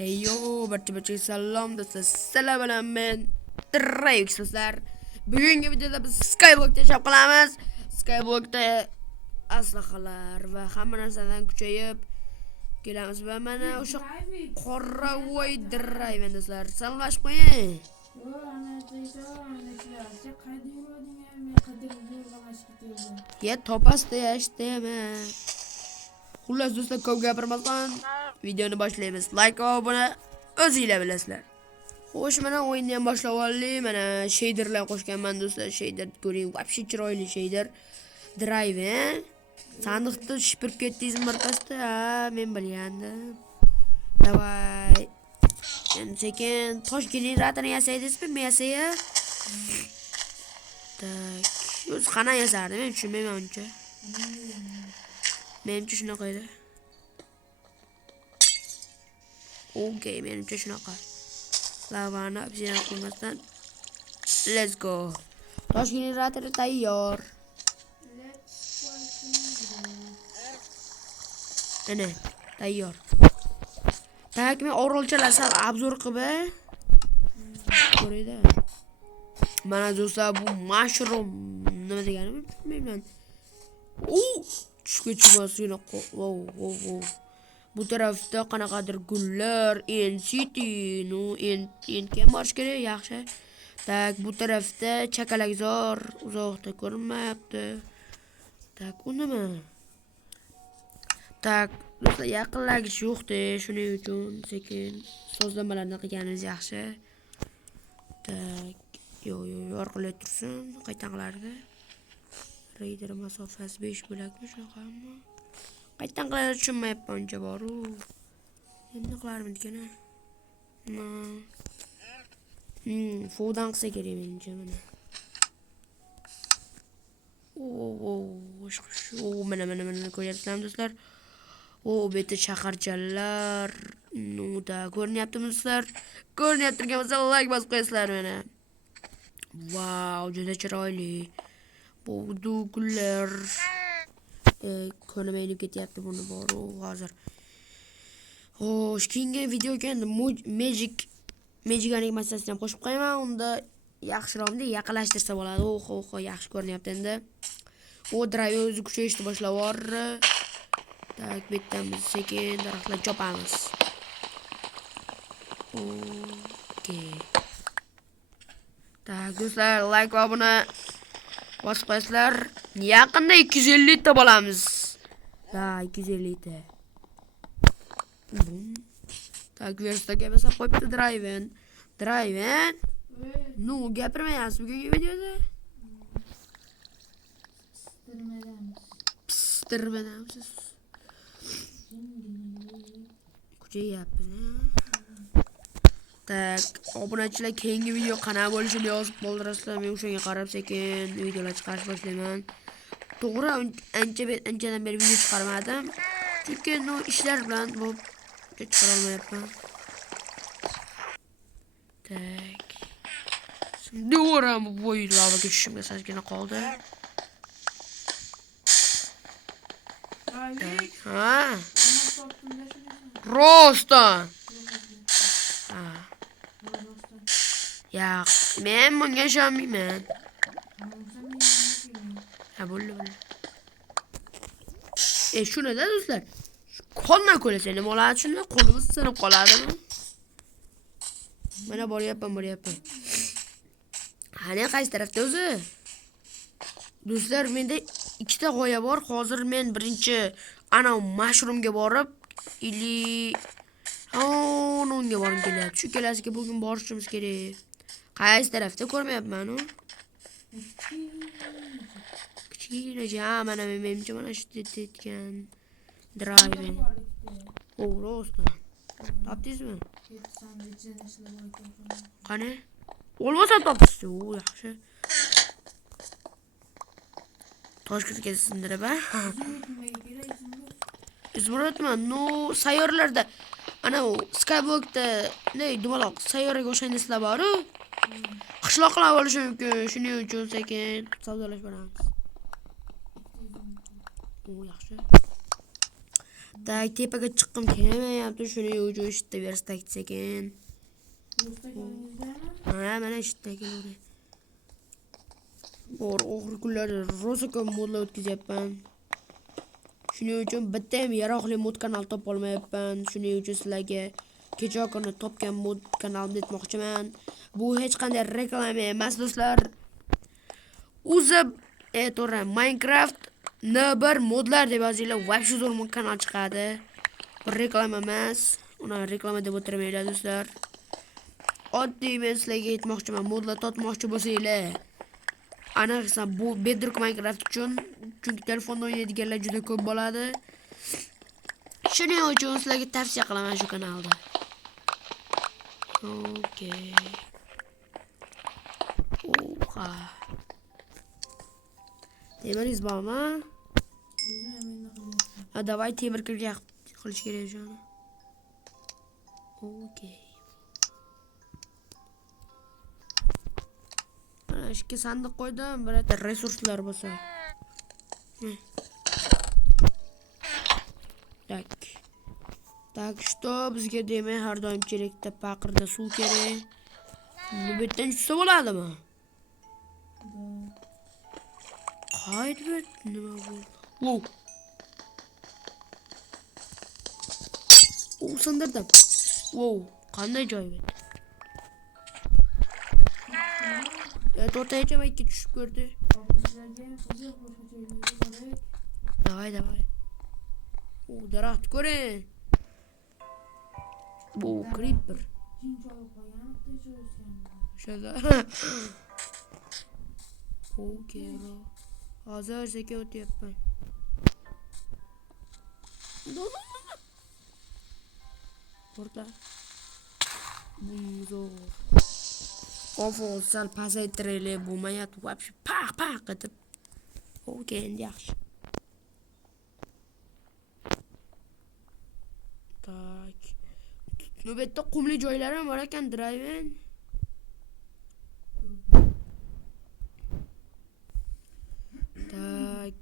Heyo, barcha salom do'stlar. Sizlar bilan men Drake sizlar. Bugungi videoda biz Skyblock'da ishab qilamiz. Skyblock'da aslahalar va hamma narsadan kuchayib kelamiz va mana o'sha qoravoy Drake do'stlar. Salomlashib qo'ying. Ya topasda yashdimi? Xullas do'stlar, ko'p gapirmasdan videoni boshlaymiz. Like va obuna o'zingizlar bilasizlar. Xo'sh, mana o'yinni ham boshlab oldik. Mana shaderlar qo'shganman do'stlar. Shader ko'ring, вообще chiroyli shader. Drive, sandiqda shipirib ketdingizmi birpasda? Ha, men bilgandim. Davay. Endi sekin tosh generatorini yasaydingizmi? Men yasaya. Tak. O'z qana yasardi, men tushunmayman uncha. Menimcha shunaqa edi. Okay, menimcha shunaqa. Lavani obsidian qilmasdan. Let's go. Tosh generatori tayyor. Ana, tayyor. Tak, men o'rolchalar sal obzor qilib ko'rayda. Mana do'stlar, bu mushroom nima deganimi bilmayman. Tushga chiqmasligini wow. Bu tarafda qanaqadir gullar, city, no kam borish kerak, yaxshi. Tak, bu tarafda chakalakzor uzoqda ko'rinmayapti. Tak, u nima? Tak, do'stlar, yaqinlagish yo'qdi, shuning uchun sekin sozlamalarni qilganimiz yaxshi. Tak, yorqilib tursin, qaytan qilardi. Raider masofasi 5 bo'lakmi shunaqami? Qaytan qilar tushunmayapman uncha boru. Endi qilarman ekan-a. Fodan qilsa kerak menimcha mana. Mana ko'ryapsizlarmi do'stlar? Bu yerda shaharchalar, nuda ko'ryaptimi do'stlar? Ko'ryapti turgan bo'lsa like bosib qo'yasizlar mana. Wow, juda chiroyli. Bu gullar ko'rmayib ketyapti buni boru hozir. Xo'sh, keyingi videoga endi Magic animatsiyasini ham qo'shib qo'yaman. Unda yaxshiroqda yaqinlashtirsa bo'ladi. Yaxshi ko'rinyapti endi. O drive o'zi kuchayishni boshlab yubordi. Tak, bitamiz sekin daraxtlar chopamiz. Okay. Tak, do'stlar, like va obuna bosib qo'yasizlar. Yaqinda 250 ta bo'lamiz. Da, 250 ta. Tak, verstaga basa qo'yibdi drive. Nu, gapirmayapsiz bugungi videoda? Pistirmadamsiz. Kuchayapmiz. Tak, obunachilar keyingi video qanaqa bo'lishini yozib qoldirasizlar. Men o'shanga qarab sekin videolar chiqarish boshlayman. To'g'ri, anchadan beri video chiqarmadim. Chunki ishlar bilan chiqara olmayapman. Tak. Do'ram voy lavaga tushishimga sazgina qoldi. Ha? Rostdan. Ya, men bunga ishonmayman. Ha, bo'ldi. Shunada do'stlar. Qolmay qo'ysa nima bo'ladi shunda? Qo'limiz sinib qoladimi? Mana boryapman. Qani qaysi tarafda o'zi? Do'stlar, menda ikkita g'oya bor. Hozir men birinchi ana mushroomga borib, unga borib kelyapti. Shu kelasiga bugun borishimiz kerak. Qaysi tarafda ko'rmayapman-ku. Kichkina, mana menimcha mana shu ketgan drive. Rostdan. Topdingizmi? Qani? Olmasa topsiz. Yaxshi. Toshkentga sindirib, ha? Izmuratman. No, sayyorlarda ana Skyblockda dumaloq sayyoraga o'xshagan narsalar bor-ku. Qishloqlar bo'lishi mumkin. Shuning uchun sekin savdolash boramiz. Yaxshi. Tak tepaga chiqqim kelmayapti. Shuning uchun ishda verstak sekin. Ha, mana ishda keldi. Oxirgi kunlarda rosa ko'p modlar o'tkazyapman. Shuning uchun bitta ham yaroqli mod kanal topa olmayapman. Shuning uchun sizlarga kecha kuni topgan mod kanalni aytmoqchiman. Bu hech qanday reklama emas, do'stlar. O'zi to'g'ri Minecraft N1 modlar deb yozinglar, вообще zo'r mod kanal chiqadi. Bu reklama emas. Uni reklama deb o'tirmaylar, do'stlar. Oddiy men sizlarga aytmoqchiman, modlar topmoqchi bo'lsanglar, aniqsa bu Bedrock Minecraft uchun, chunki telefonda o'ynaydiganlar juda ko'p bo'ladi. Shuning uchun sizlarga tavsiya qilaman shu kanalda. Okay. Oha. Temiriz bormi? Давай temir kirga qilish kerak shuni. Okay. Mana ishga sandiq qo'ydim, birata resurslar bo'lsa. Tak, что bizga demay har doim kerakda paqirda suv kerak. Bu yerdan tushsa bo'ladimi? Qayt bet, nima bu? Wow. Sindirdim. Wow, qanday joy bet? O'rtacha ikki tushib ko'rdi. Давай. Daraxt ko'ring. Bu creeper. Shada. Okay. Hozir sekin o'tyapman. Burada. Zo'r. Qofol sal pasaytiraylik, bo'lmayapti. Вообще paq qilib. Okay, endi yaxshi. Tak. Bu yerda qumli joylar ham bor ekan, Draven. Tak.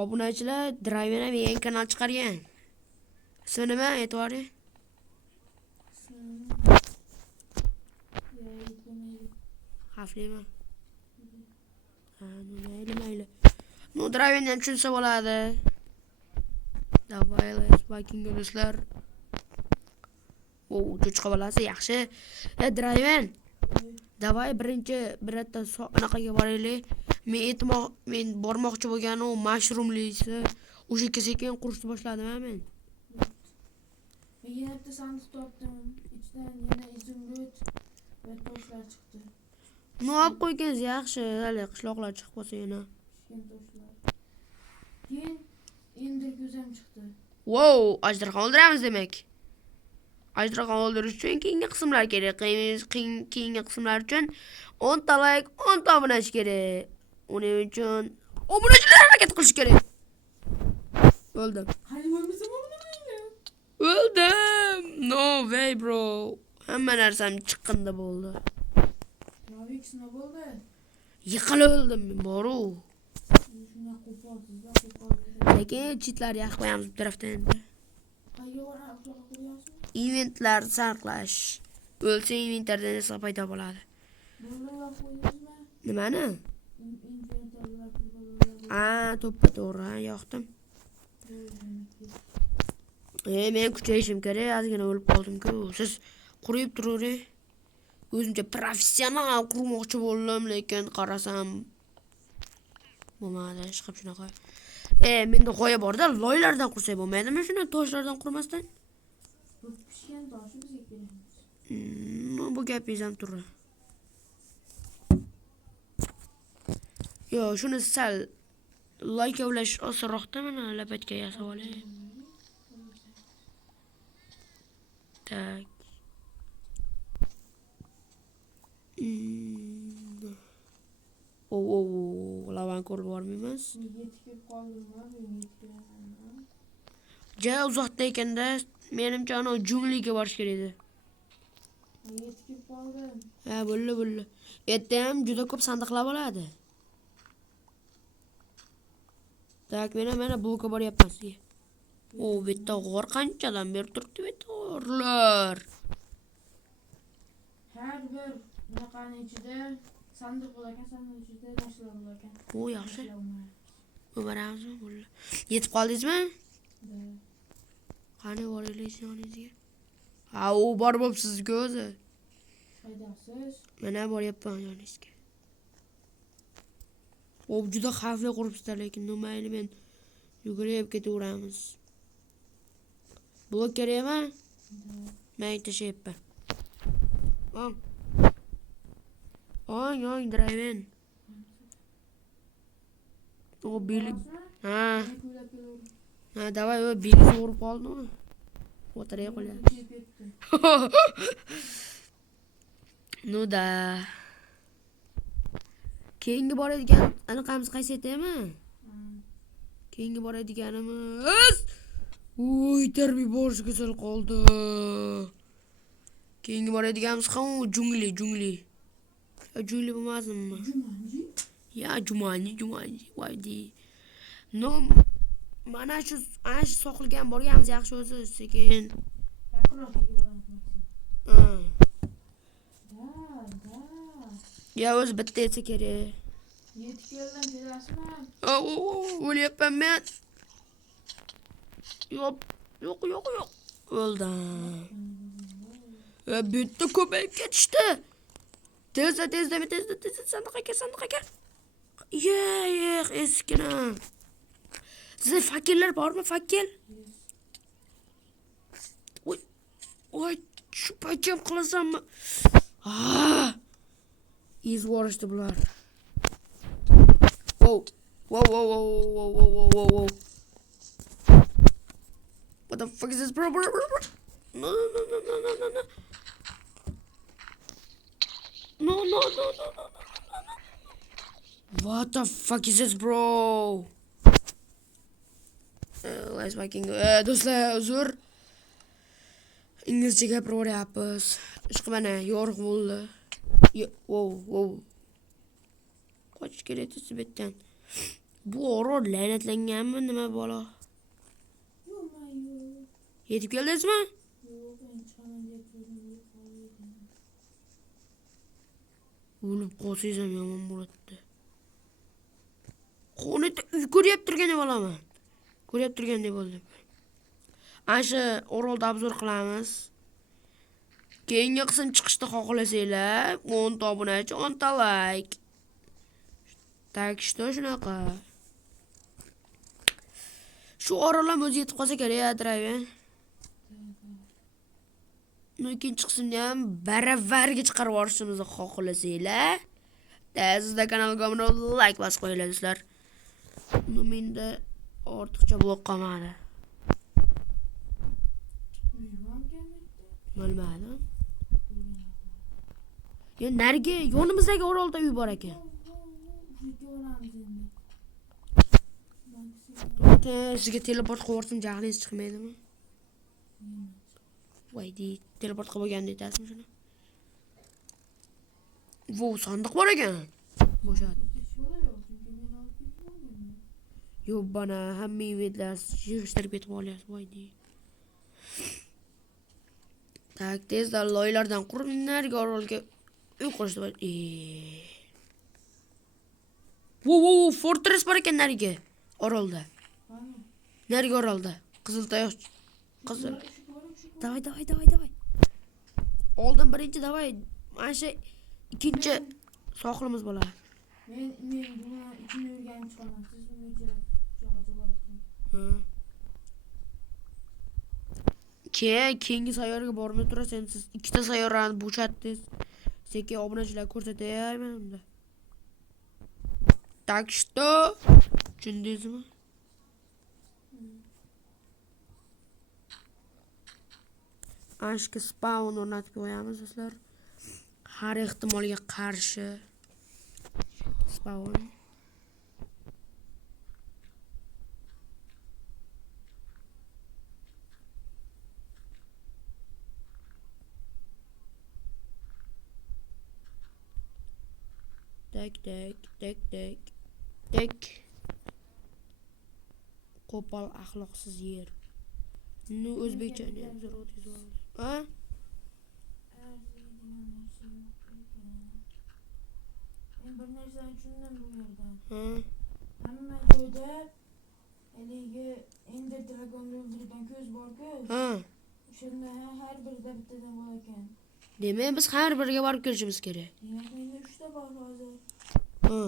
Obunachilar, Draven ham yangi kanal chiqargan. Ismi nima aytvoring? Xavflimi? Mayli. No, Draven ham tushunsa bo'ladi. Давай, let's fucking go, do'stlar. Cho'chqa bolasi yaxshi. Draven. Давай birinchi birata anaqaga boraylik. Men bormoqchi bo'lganim mushroomlisi. O'sha kesekin qurishni boshladim men. Yana bitta sandiq topdim. Ichidan yana izimgut va toshlar chiqdi. Nima olib qo'ygansiz yaxshi, hali qishloqlar chiqib qolsa yana. Toshlar. Keyin endi ko'zam chiqdi. Wow, ajdarxon o'ldiramiz demak. Ajdarxon o'ldirish uchun keyingi qismlar kerak. Keyingi qismlar uchun 10 ta like, 10 ta obunachi kerak. Uning uchun obunachilar harakat qilish kerak. O'ldim. Hali bo'lmasa bo'lmaydi. O'ldim. No way, bro. Hamma narsam chiqqanda bo'ldi. Navix nima bo'ldi? Yiqilib o'ldim men, boru. Shunday qo'pol. Lekin chitlar yaxib qo'yamiz bu tarafdan endi. Qayga qo'yasizmi? Eventlar sarqlash. O'lsa inventardan esa paydo bo'ladi. Bunga qo'yasizmi? Nimani? Inventarlar. To'ppa to'g'ri, yoqdim. Men kuchayishim kerak, ozgina o'lib qoldim-ku. Siz qurib turavering. O'zimcha professional qurmoqchi bo'ldim, lekin qarasam bo'lmadi, hech qanday shunaqa. Menda g'oya borda, loylardan qursak bo'lmaydimi? Shuni toshlardan qurmasdan? Bu pishgan toshi bizga kerak. Bu gapingiz ham to'g'ri. Yo, shuni sal loyka ulash osonroqda, mana lapatga yasab olay. Tak. Lavan ko'rib bormaymiz. Yetib qoldim. Ja uzoqda ekanda, menimcha ana jungliga borish kerak edi. Yetib qoldim. Bo'ldi. Erta ham juda ko'p sandiqlar bo'ladi. Tak mana blokka boryapman sizga. O, bu yerda g'or qanchadan beri turibdi bu yerda g'orlar. Har bir bunaqani ichida sandiq bo'lar ekan, sandiq ichida narsalar bo'lar ekan. O, yaxshi. O'maramizmi bular? Yetib qoldingizmi? Qani boraylik yoningizga. Ha, u bor bo'psiz-ku o'zi. Qaydasiz? Mana boryapman yoningizga. O, juda xavfli quribsizlar, lekin mayli, men yugurib ketaveramiz. Blok kerakmi? Men tashlayapman. Ong, driven. O, Billy. Ha, davay, o Billy urib qoldimi? O'tiray qo'yamiz. Ну да. Keyingi boradigan anaqamiz qaysi aytaymi? Keyingi boradiganimiz. Uy, tarbiy borishga sal qoldi. Keyingi boradiganimiz ham jungli. Jungli bo'lmasmi? Ya, Jumanji. Voydi. No, mana shu soqilgan borganmiz yaxshi o'zi, sekin. Ya, o'zi bitta etsa kerak. Yetib keldim delasizmi? O'lyapman men. Yo'q. O'ldim. Bitta ko'payib ketishdi. Tezda, sandiq aka. Yeq, eskina. Sizda fakirlar bormi, fakir? Oy, shu pacham qilasanmi? Izvorishdi bular. Whoa. What the fuck is this, bro? No. What the fuck is this, bro? Let's fucking do'stlar, uzr. İngilizce gapiryapmiz. Ishqi mana yorug' bo'ldi. Wow. Qochish kerak tizibetdan. Bu orol la'natlanganmi nima bola? Yetib keldingizmi? O'lib qolsangiz ham yomon bo'ladi. Qonita ko'ryap turgan bo'laman. Ko'ryap turgan deb bo'ldim. Ana shu orolda obzor qilamiz. Keyingi qism chiqishda xohlasanglar 10 ta obunachi, 10 ta like. Tak что shunaqa. Shu orollar o'zi yetib qolsa kerak, driver. Ikkinchi qismni ham baravarga chiqarib yuborishimizni xohlasanglar, sizda kanalga obuna bo'lib, like bosib qo'yinglar do'stlar. Menda ortiqcha blok qolmadi. Bilmadim. Ya narigi yonimizdagi orolda uy bor ekan. Sizga teleport qilib yuborsam jahlingiz chiqmaydimi? Voydi, teleport qilib bo'lganda aytasizmi shuni? Bu sandiq bor ekan. Bo'shat. Yo'q, bana hamma eventlar yig'ishtirib ketib olyapsiz, voydi. Tak, tezda loylardan qurib narigi orolga uy qurishdi. Wow, fortress bor ekan narigi orolda. Narigi orolda. Qizil tayoq. Qizil. Davay. Oldin birinchi davay. Mana shu ikkinchi soqlimiz bo'ladi. Men buni ichini o'rganib chiqaman. Siz buni jo'g'atib. Keyingi sayyoraga bormay turasiz. Siz ikkita sayyorani bo'shatdingiz. Sekin obunachilar ko'rsatayman unda. Так что tushundingizmi? Ashka spawn o'rnatib qo'yamiz do'stlar. Har ehtimolga qarshi spawn. Tak. Qo'pol axloqsiz yer. Nu o'zbekcha ha? Men bir narsani tushundim bu yerdan. Ha? Hamma joyda haligi Ender Dragon'ni o'ldirgan ko'z bor-ku. Ha. O'shanda har birida bittadan bor ekan. Demak, biz har biriga borib kelishimiz kerak. Demak, menda 3 ta bor hozir. Ha.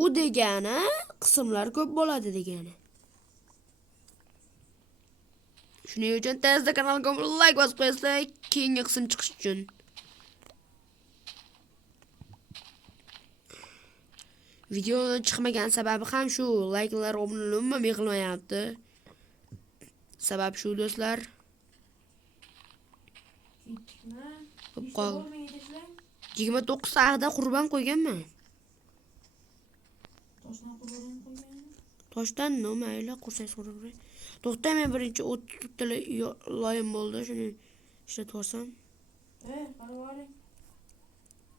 U degani qismlar ko'p bo'ladi degani. Shuning uchun tezda kanalga like bosib qo'yasizlar, keyingi qism chiqish uchun. Video chiqmagan sababi ham shu, like'lar, obunalar umuman yig'ilmayapti. Sabab shu do'stlar. Ko'p qol. 29 saatda qurban qo'yganman. Toshdan qurban qo'ygan. Toshdan mayli, qursangiz qurib. To'xta, men birinchi o't tutib loyim bo'ldi, shuni ishlatib olsam. Qarab oling.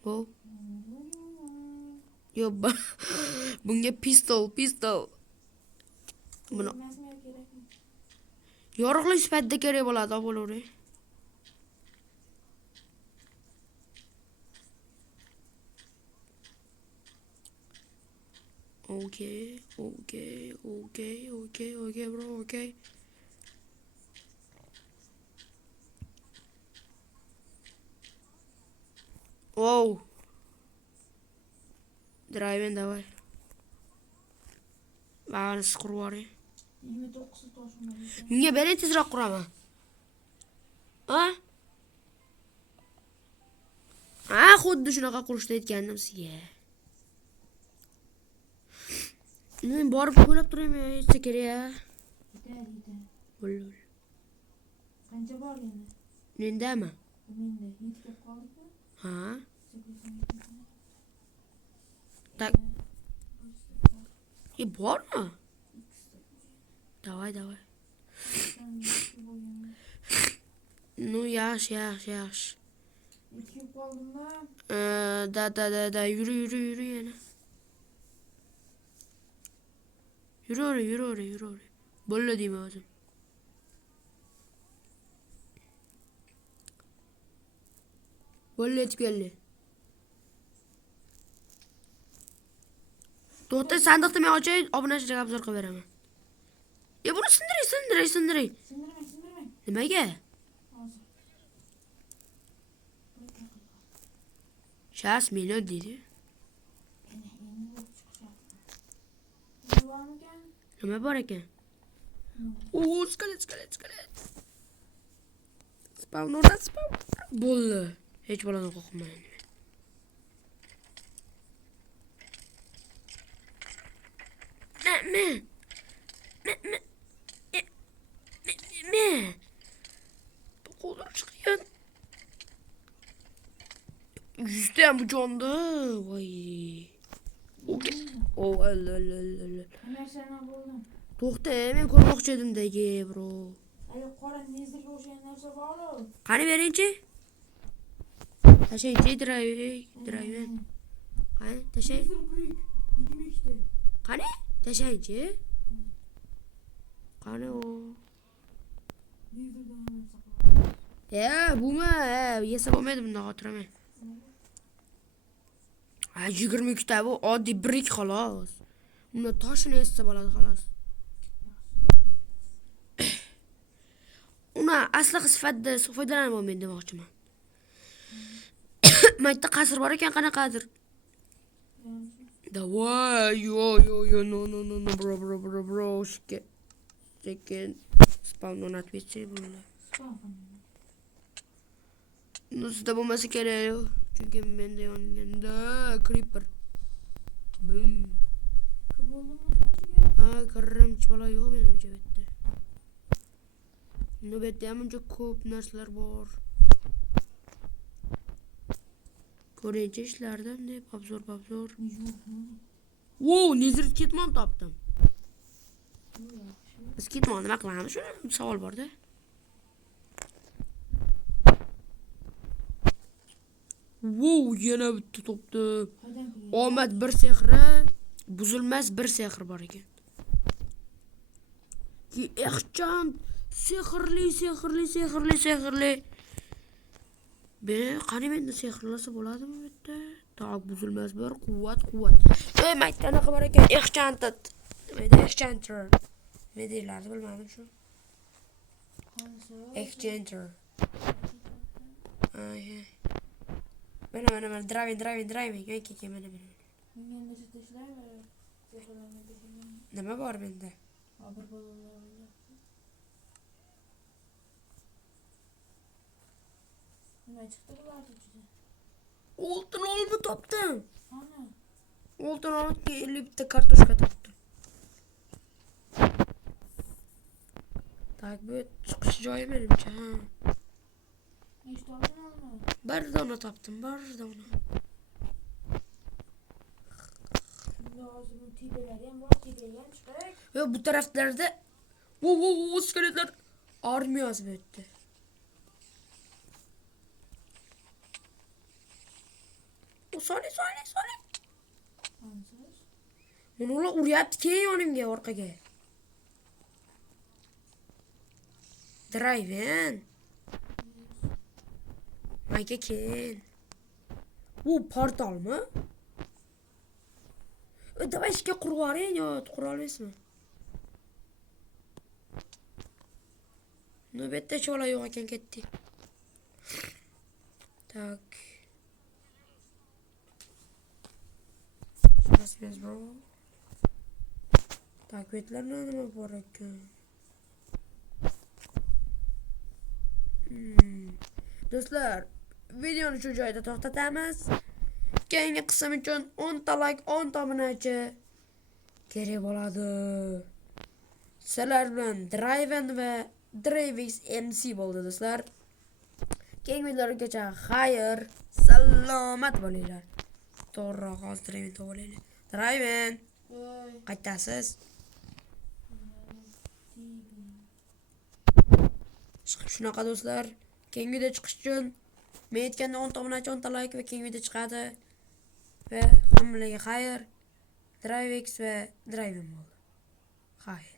Ho. Yo, bunga pistol. Buni yorug'lik sifatida kerak bo'ladi, bo'lavering. Okay, bro, okay. Wow. Drive давай. Bari qurib yuboring. 29 toshim bor ekan. Menga bering, tezroq quraman. Xuddi shunaqa qurishni aytgandim sizga. Men borib ko'rib turaymi, hech kerak. Yetar. Bo'ldi. Qancha bor endi? Mendami? Menda yetib qoldikmi? Ha? Tak. Bormi? Давай. Ну, yaxshi. Yetib qoldimmi? Da, yürü yana. Yürü. Bo'ldi deyman o'zim. Bo'ldi yetib keldi. To'xta, sandiqni men ochay, obunachilarga obzor qilib beraman. Buni sindiray. Sindirmang. Nimaga? Hozir. Shas meni dedi. Nima bor ekan? Skalet. Spawn. Bo'ldi. Hech bo'lani qo'rqmayman. Qo'llar chiqgan. Yüzdem bu jonda. Voy. Narsani bo'ldim. To'xta, men ko'rmoqchi edimdagi, bro. Qora nezirga o'xshagan narsa bor-ku. Qani beringchi? Tashaychi, drive. Qani, tashay. Qani, tashaychi. Qani o. Buma, yesa bo'lmaydi bunday xotiraman. 22 ta bu oddiy brick xolos. Uni toshini yesa bo'ladi xolos. Uni asli sifatida foydalanib olmayman demoqchiman. Mayda qasr bor ekan, qanaqadir. Давай, yo, no, bro, Sekin spawn o'rnatib bo'ldi. Nusda bo'lmasa kerak, chunki menda yonganda creeper. Bum. Kirrimchi bola yo'q menimcha bu yerda. Bu yerda ham juda ko'p narsalar bor. Ko'rinchi ishlardan deb obzor. Wow, nezir ketmon topdim. Biz ketmon nima qilamiz? Shuni savol bor-da. Wow, yana bitta topdim. Omad bir sehri, buzilmas bir sehr bor ekan. Ixcham sehrli. Qani menda sehrlasa bo'ladimi bu yerda? Tak buzilmas bir quvvat. Ey maktabda xabar ekan, ixchantat. Nima ixchanter? Nima deyiladi bilmadim shu. Qancha? Exchanter. Ay. Mana driving. Ay keke mana. Menga nechta ishlayver. Sehrlangan degan. Nima bor menda? Bir bolalar o'ynayapti. Nima chiqdi bularni ichida? Oltin olma topdim. Ana. Oltin olib 50 bitta kartoshka topdim. Tak bu chiqish joyi menimcha, ha. Nechta oldingmi? Bir dona topdim, bir dona. Lozim tibeleri ham bor, tibeli ham chiqay. Ve bu taraflarda iskeletler armiyası bu yerda. Soni. Qancha? Bunu ular uryapti, keyin yonimga orqaga. Driven. Mayga keyin. Bu portalmi? Davay ishga qurib yuboring, yo qura olmaysizmi? Navbatda chola yo'q ekan, ketdik. Tak. Shunasiz bro. Tak, betlarni nima bor ekan? Do'stlar, videoni shu joyda to'xtatamiz. Keyingi qism uchun 10 ta like, 10 ta obunachi kerak bo'ladi. Sizlar bilan Driven va Dravix MC bo'ldi do'stlar. Keyingi videolargacha xayr, salomat bo'linglar. To'g'riroq hozir Driven to'g'rilaylik. Driven, Voy. qaytasiz? Shunaqa do'stlar. Keyingi video chiqish uchun men aytganda 10 ta obunachi, 10 ta like va keyingi video chiqadi. Ve hammalarga xayr. Dravix ve Driven bo'ldi. Xayr.